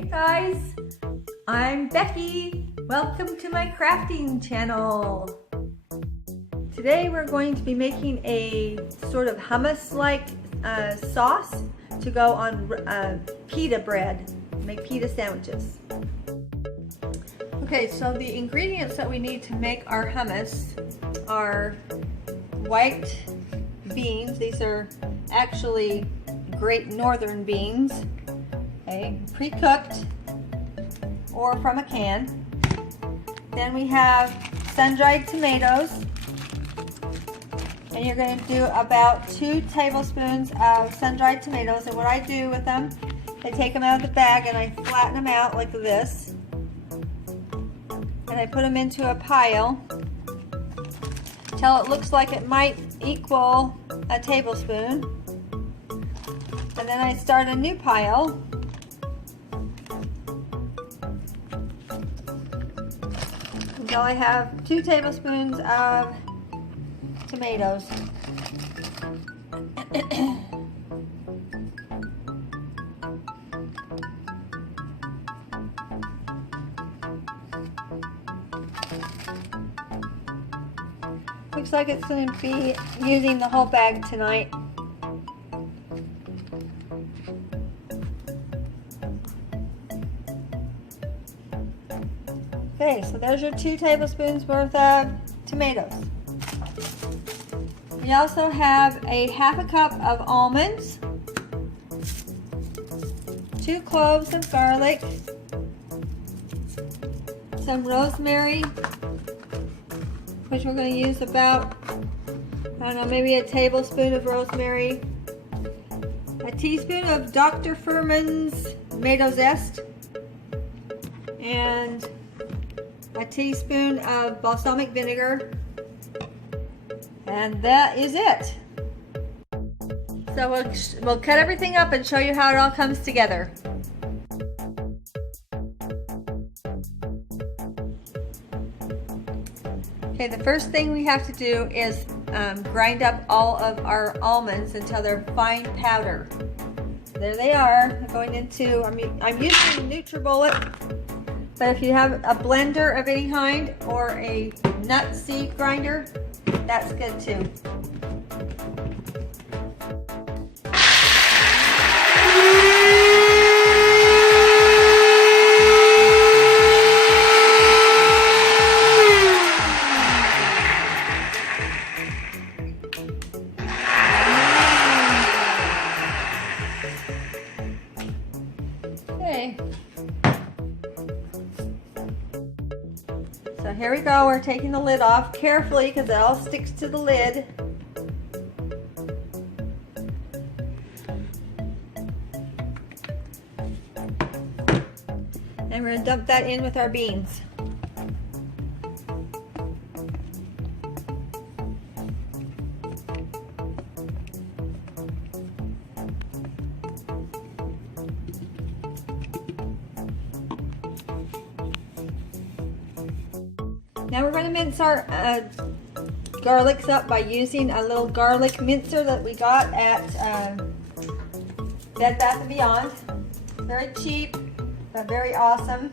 Hey guys, I'm Becky. Welcome to my crafting channel. Today we're going to be making a sort of hummus-like sauce to go on pita bread. Make pita sandwiches. Okay, so the ingredients that we need to make our hummus are white beans. These are actually Great Northern beans. Okay, pre-cooked or from a can. Then we have sun-dried tomatoes, and you're going to do about 2 tablespoons of sun-dried tomatoes. And what I do with them, I take them out of the bag and I flatten them out like this, and I put them into a pile till it looks like it might equal a tablespoon, and then I start a new pile. Until I have 2 tablespoons of tomatoes. Looks like it's going to be using the whole bag tonight. Okay, so there's your 2 tablespoons worth of tomatoes. We also have a ½ cup of almonds, 2 cloves of garlic, some rosemary, which we're going to use about, I don't know, maybe a tablespoon of rosemary, a teaspoon of Dr. Furman's tomato zest, and a teaspoon of balsamic vinegar, and that is it. So we'll cut everything up and show you how it all comes together. Okay, the first thing we have to do is grind up all of our almonds until they're fine powder. There they are. They're going into, I'm using a NutriBullet. But if you have a blender of any kind or a nut seed grinder, that's good too. Okay. So here we go, we're taking the lid off carefully because it all sticks to the lid. And we're going to dump that in with our beans. Now we're going to mince our garlics up by using a little garlic mincer that we got at Bed Bath & Beyond. Very cheap, but very awesome.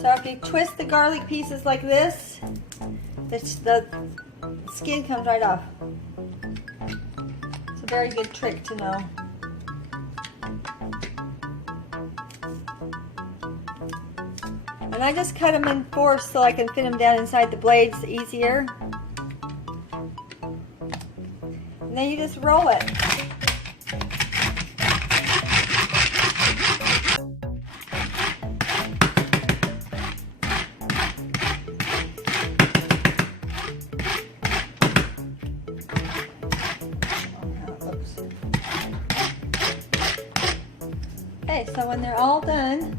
So if you twist the garlic pieces like this, the skin comes right off. It's a very good trick to know. And I just cut them in 4 so I can fit them down inside the blades easier. And then you just roll it. Okay, so when they're all done,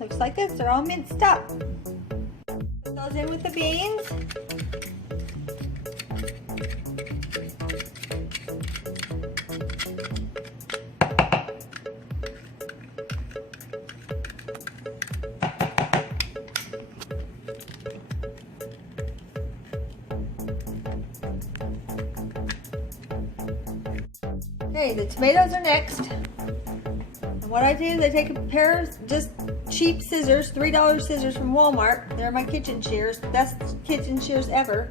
looks like this, they're all minced up. Put those in with the beans. Okay, the tomatoes are next. And what I do is I take a pair of just cheap scissors, $3 scissors from Walmart. They're my kitchen shears, best kitchen shears ever.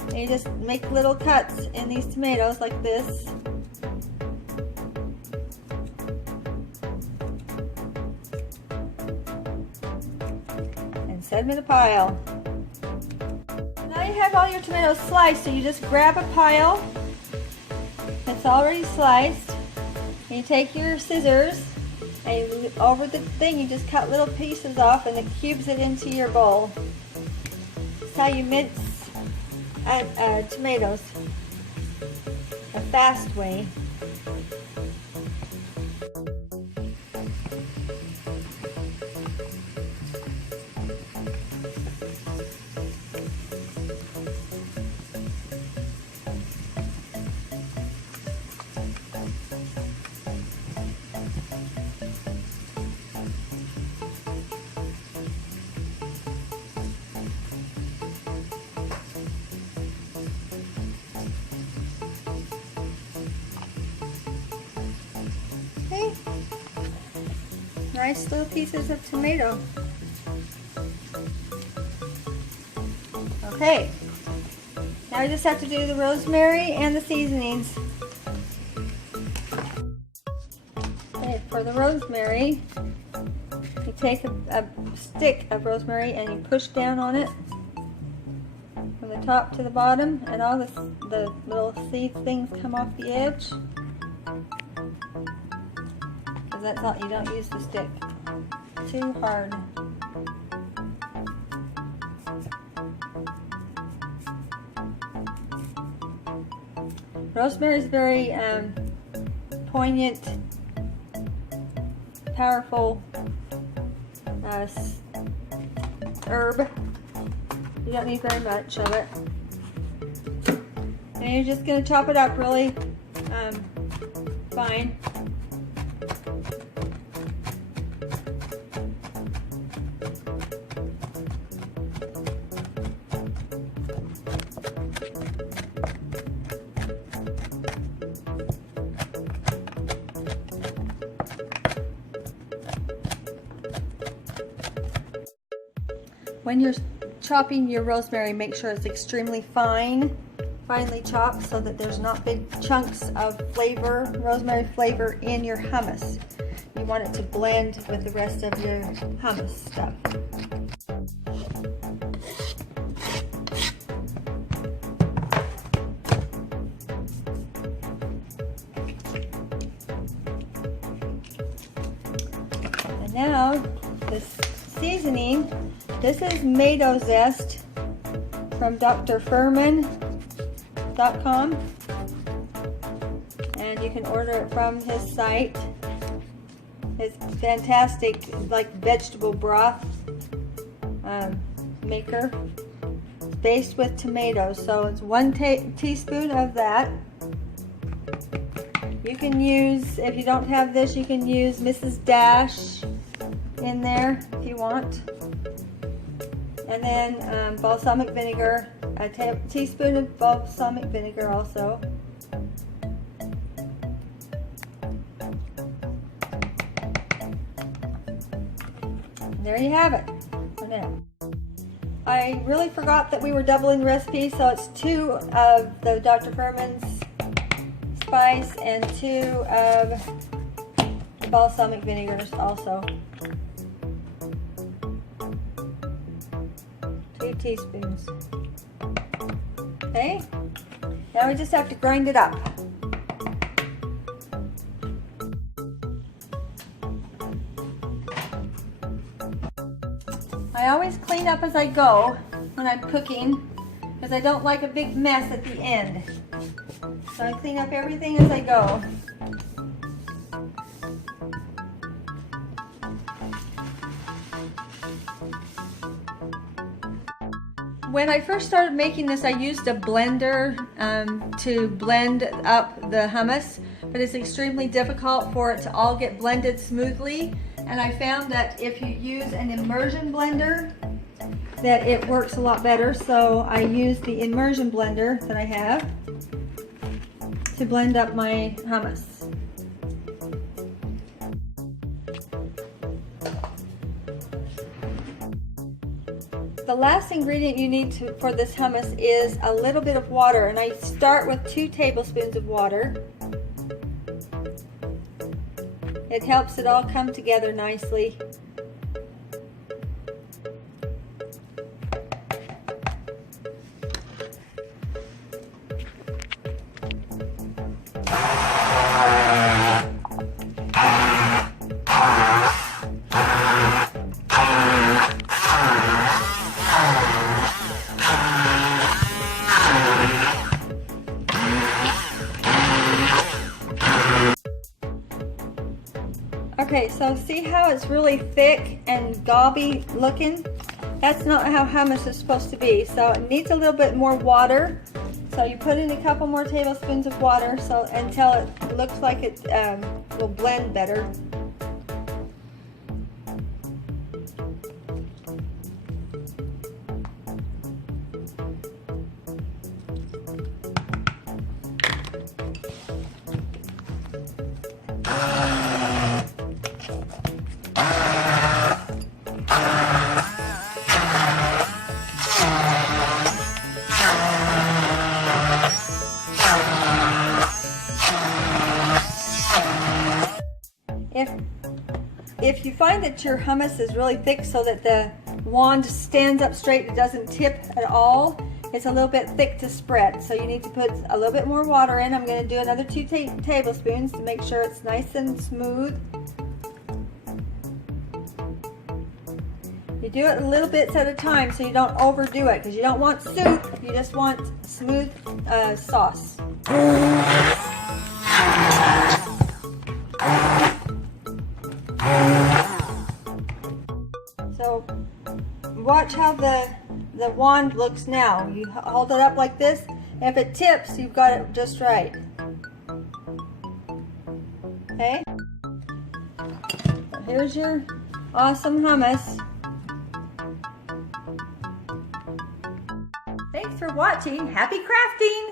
And you just make little cuts in these tomatoes like this. And set them in a pile. Now you have all your tomatoes sliced, so you just grab a pile that's already sliced. And you take your scissors and you, over the thing you just cut little pieces off and it cubes it into your bowl. That's how you mince tomatoes. A fast way. Okay. Nice little pieces of tomato. Okay. Now we just have to do the rosemary and the seasonings. Okay, for the rosemary, you take a stick of rosemary and you push down on it from the top to the bottom, and all the little seed things come off the edge. Because that's not, you don't use the stick too hard. Rosemary is very poignant, powerful herb. You don't need very much of it. And you're just going to chop it up really fine. When you're chopping your rosemary, make sure it's extremely finely chopped so that there's not big chunks of flavor, rosemary flavor in your hummus. You want it to blend with the rest of your hummus stuff. And now this seasoning. This is tomato zest from drfurman.com, and you can order it from his site. It's fantastic, like vegetable broth maker. It's based with tomatoes, so it's 1 teaspoon of that. You can use, if you don't have this, you can use Mrs. Dash in there if you want. And then balsamic vinegar, a teaspoon of balsamic vinegar also. And there you have it for now. I really forgot that we were doubling the recipe, so it's 2 of the Dr. Furman's spice and 2 of the balsamic vinegars also. 2 teaspoons. Okay, now we just have to grind it up. I always clean up as I go when I'm cooking because I don't like a big mess at the end. So I clean up everything as I go. When I first started making this, I used a blender to blend up the hummus, but it's extremely difficult for it to all get blended smoothly. And I found that if you use an immersion blender, that it works a lot better. So I use the immersion blender that I have. to blend up my hummus. The last ingredient you need for this hummus is a little bit of water, and I start with 2 tablespoons of water. It helps it all come together nicely. Okay, so see how it's really thick and gobby looking? That's not how hummus is supposed to be. So it needs a little bit more water. So you put in a couple more tablespoons of water until it looks like it will blend better. If you find that your hummus is really thick so that the wand stands up straight, it doesn't tip at all, it's a little bit thick to spread. So you need to put a little bit more water in. I'm going to do another 2 tablespoons to make sure it's nice and smooth. You do it little bits at a time so you don't overdo it, because you don't want soup, you just want smooth sauce. So watch how the wand looks now. You hold it up like this. If it tips, you've got it just right. Okay? So here's your awesome hummus. Thanks for watching. Happy crafting!